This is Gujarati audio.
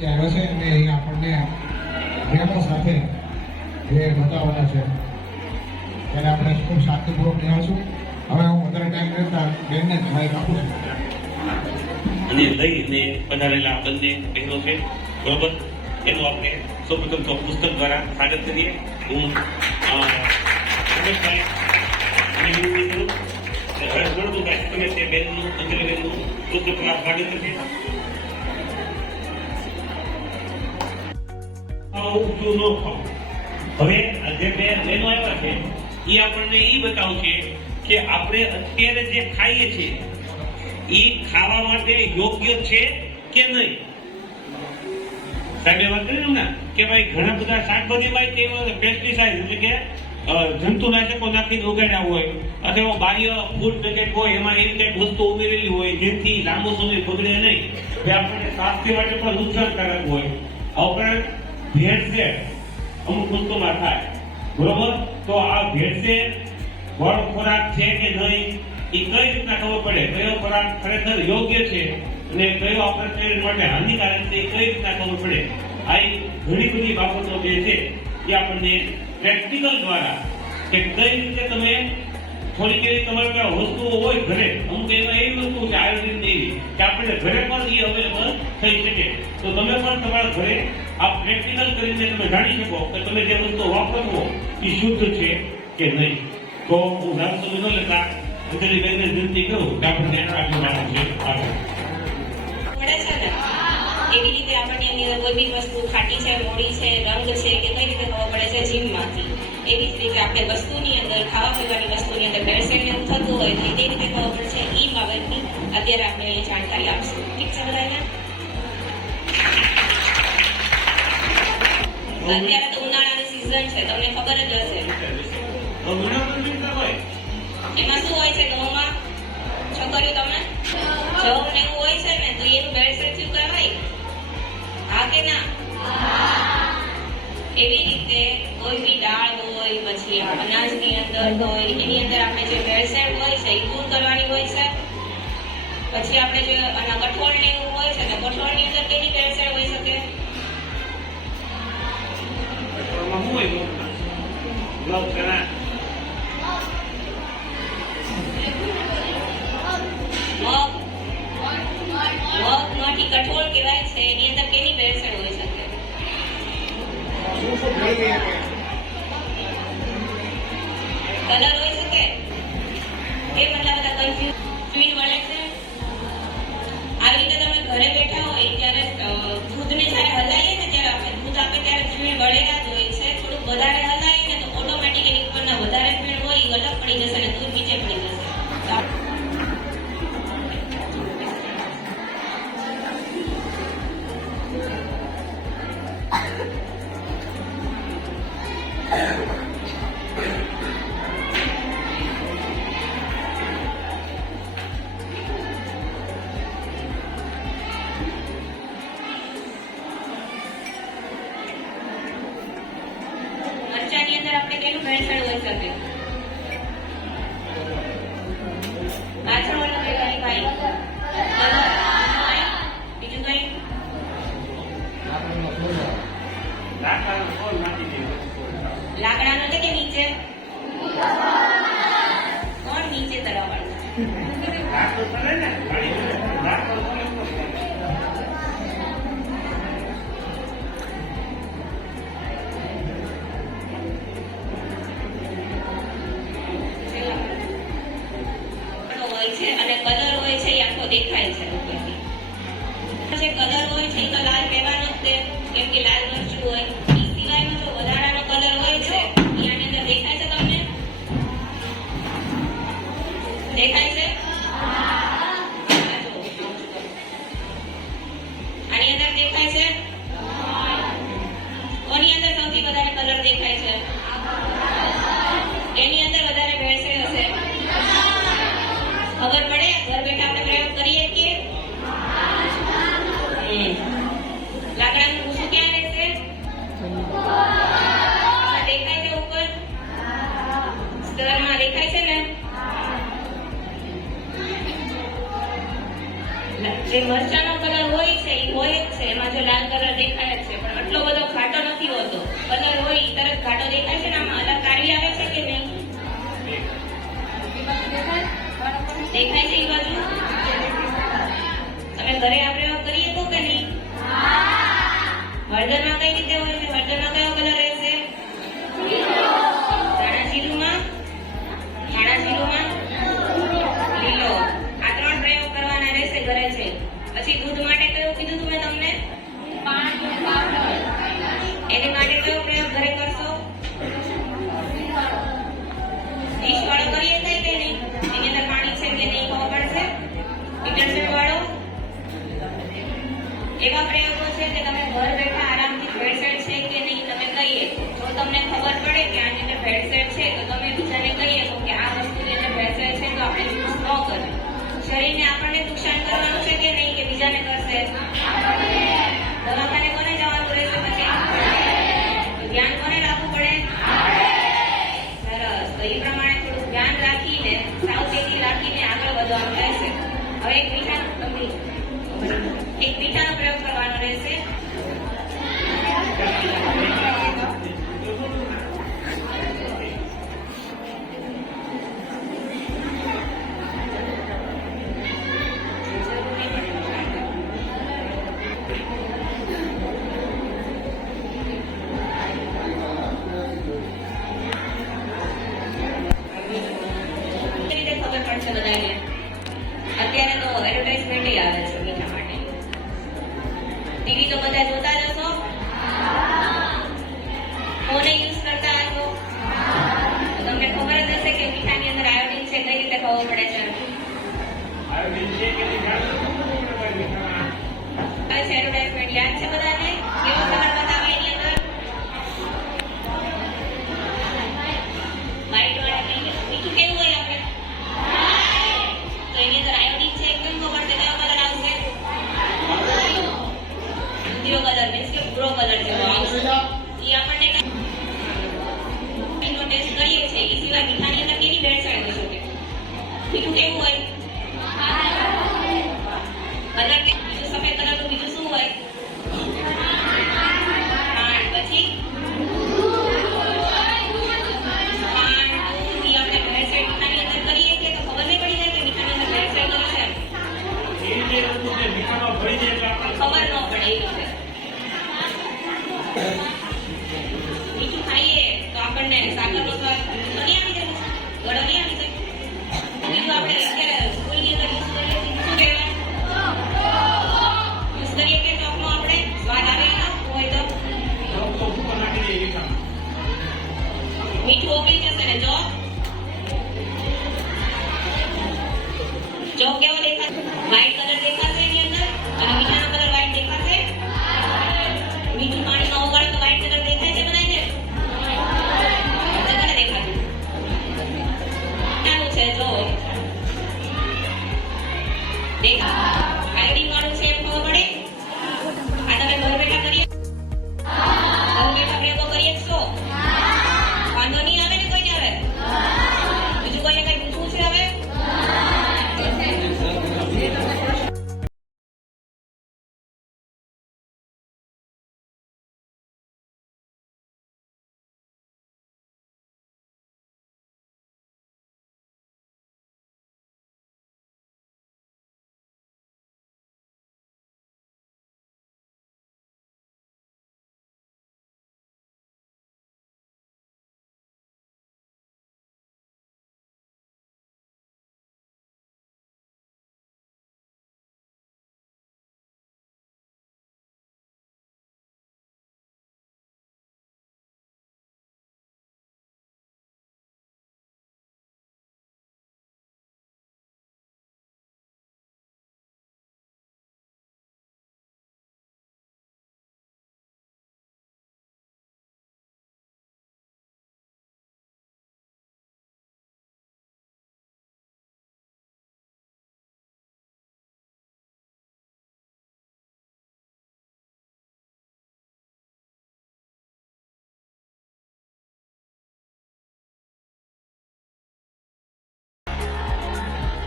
જે આવ્યા છે અને અહીંયા આપણને પ્રેમો સાથે જે બતાવવાના છે ત્યારે આપણે ખૂબ શાંતિપૂર્વક નિહાળશું. હવે હું વધારે ટાઈમ લેતા બેનને માઇક આપું છું. અને લઈને પધારેલા બંને બહેનો છે, બરોબર, એનું આપણે સૌપ્રથમ તો પુસ્તક દ્વારા સ્વાગત કરીએ. હું રમેશભાઈ અને વિનંતી કરું હર્ષવર્ધનભાઈ તમે તે બહેનનું અંજલિબેનનું પુસ્તક દ્વારા સ્વાગત કરીએ. હવે જે બે બહેનો આવ્યા છે એ આપણને એ બતાવશે કે આપણે અત્યારે જે ખાઈએ છીએ એ ખાવા માટે યોગ્ય છે કે નહીં. સાહેબે વાત કરી ને કે ભાઈ ઘણા બધા શાકભાજીમાં તે પેસ્ટિસાઇડ એટલે કે જંતુનાશકો નાખીને ઉગાડ્યા હોય અથવા બાહ્ય ફૂડ પેકેટ હોય એમાં એવી કંઈક વસ્તુ ઉમેરેલી હોય જેથી લાંબો સમય બગડે નહીં, જે આપણને સ્વાસ્થ્ય માટે પણ નુકસાનકારક હોય. આ ઉપરાંત ભેળસેળ અમુક વસ્તુમાં થાય, બરોબર. તો આ ભેળસેળ વળ ખોરાક છે કે નહીં એ કઈ રીતના ખબર પડે, કયો ખોરાક ખરેખર યોગ્ય છે અને કયો આપણા શરીર માટે હાનિકારક છે એ કઈ રીતના ખબર પડે. આ ઘણી બધી બાબતો જે છે એ આપણને પ્રેક્ટિકલ દ્વારા કે કઈ રીતે તમે થોડીક એવી તમારી પાસે વસ્તુઓ હોય ઘરે, અમુક એમાં એવી વસ્તુ છે આયુર્વેદની એવી કે આપણે ઘરે પણ એ અવેલેબલ થઈ શકે, તો તમે પણ તમારા ઘરે આ પ્રેક્ટિકલ કરીને તમે જાણી શકો કે તમે જે વસ્તુ વાપરો છો એ શુદ્ધ છે કે નહીં. તો હું જાણ સમય ન લેતા અંજલિબેનને વિનંતી કરું કે આપણે ધ્યાન રાખવાનું છે. એવી રીતે આપણને એની અંદર કોઈ બી વસ્તુ ખાટી છે, મોડી છે, રંગ છે કે કઈ રીતે ખબર પડે છે જીમમાંથી. એવી જ રીતે આપણે વસ્તુની અંદર ખાવા પીવાની વસ્તુની અંદર ભેળસેળ એવું થતું હોય તો તે રીતે ખબર પડશે. એ બાબતની અત્યારે આપણે જાણકારી આપશું. ઠીક છે બધાને? અત્યારે તો ઉનાળાની સિઝન છે, તમને ખબર જ હશે. એમાં શું હોય છે ઘઉંમાં છોકરીઓ તમને જવ ને એવું હોય છે ને તો એનું ભેળસેળ થયું કહેવાય, હા કે ના? એવી રીતે કોઈ બી દાળ હોય પછી અનાજની અંદર હોય એની અંદર આપણે જે ભેળસેળ હોય છે એ દૂર કરવાની હોય છે. પછી આપણે જે કઠોળ ને એવું હોય છે ને કઠોળની અંદર કેની ભેળસેળ હોઈ શકે? મગમાંથી કઠોળ કહેવાય છે એની અંદર કેની ભેળસેળ હોઈ શકે? કલર હોઈ શકે? એ મતલબ બધા કન્ફ્યુઝ ફીલ વળે છે. આવી રીતે તમે ઘરે બેઠા હોય ત્યારે દૂધને જ્યારે હલાવીએ ને ત્યારે આપણે દૂધ આપે ત્યારે ફીણ વળેલા જ હોય છે. થોડુંક વધારે હલાવીએ ને તો ઓટોમેટિક એની ઉપરના વધારે ફીણ હોય એ અલગ પડી જશે અને દૂધ નીચે પડી જશે. મરચાની અંદર આપણે કેનું ભેળસેળ હોઈ શકે? પાછળ વાળો કઈ ભાઈ બીજું કઈ? લાકડાનો છે કે નીચે? કોણ નીચે તરફ છે અને કલર હોય છે એ આખો દેખાય છે. જે કલર હોય છે એ તો લાલ કહેવાનો જ તે, કેમ કે લાલ મરચું હોય. એ સિવાયનો જો વધારાનો કલર હોય છે એ આની અંદર દેખાય છે તમને? દેખાય છે? આની અંદર દેખાય છે? કોની અંદર સૌથી વધારે કલર દેખાય છે? એની અંદર વધારે ભેળસેળ હશે. ખબર પડે? ઘર બેઠા આપણે પ્રયોગ કરીએ કે લાકડાનું ભૂસું ક્યાં રહેશે? દેખાય છે ઉપર સ્તરમાં દેખાય છે ને? જે મરચાનો કલર હોય છે એ હોય જ છે. એમાં જો લાલ કલર એવા પ્રયોગો છે કે તમે ઘર બેઠા આરામથી ભેળસેળ છે કે નહીં તમે કહીએ તો તમને ખબર પડે કે આની અંદર ભેળસેળ છે તો તમે બીજાને કહીએ તો કે આ વસ્તુની અંદર ભેળસેળ છે તો આપણે યુઝ ન કરીએ. શરીરને આપણને નુકસાન કરવાનું છે કે નહીં કે બીજાને કરશે? દવાખાને કોને જવાનું રહેશે પછી? ધ્યાન કોને રાખવું પડે? સરસ. તો એ પ્રમાણે થોડું ધ્યાન રાખીને સાવચેતી રાખીને આગળ વધવાનું રહેશે. હવે એક મીઠાનો પ્રયોગ કરવાનો રહેશે. કેવી રીતે ખબર પડશે બધાને? અત્યારે તો એડવર્ટાઇઝમેન્ટ આવે છે મીઠા માટે. ટીવી તો બધા જોતા જ હશો, ફોને યુઝ કરતા હશો, તો તમને ખબર જ હશે કે મીઠાની અંદર આયોડીન છે. કઈ રીતે ખબર પડે છે? એડવર્ટાઇઝમેન્ટ યાદ છે બધાને? કેવો કલર બતાવે એની અંદર? વ્હાઈટ વાળા કઈ મીઠું કેવું હોય આપણે? તો એની અંદર આયોડીન છે કેમ ખબર છે? કયો કલર આવશે? દૂધિયો કલર મીન્સ કે ભૂરો કલર જેવો આવશે. એ આપણને એનો ટેસ્ટ કરીએ છીએ. એ સિવાય મીઠાની અંદર કેવી ભેળસેળ હોઈ શકે? મીઠું કેવું હોય? કલર કે બીજું સફેદ કલરનું બીજું શું હોય? ખાંડ. પછી ખાંડ, દૂધ. એ આપણે ભેળસેળ મીઠાની અંદર કરીએ છીએ તો ખબર નહીં પડી જાય કે મીઠાની અંદર ભેળસેળ કરે છે? ખબર ન પડે એ રીતે. મીઠું ખાઈએ તો આપણને સાકર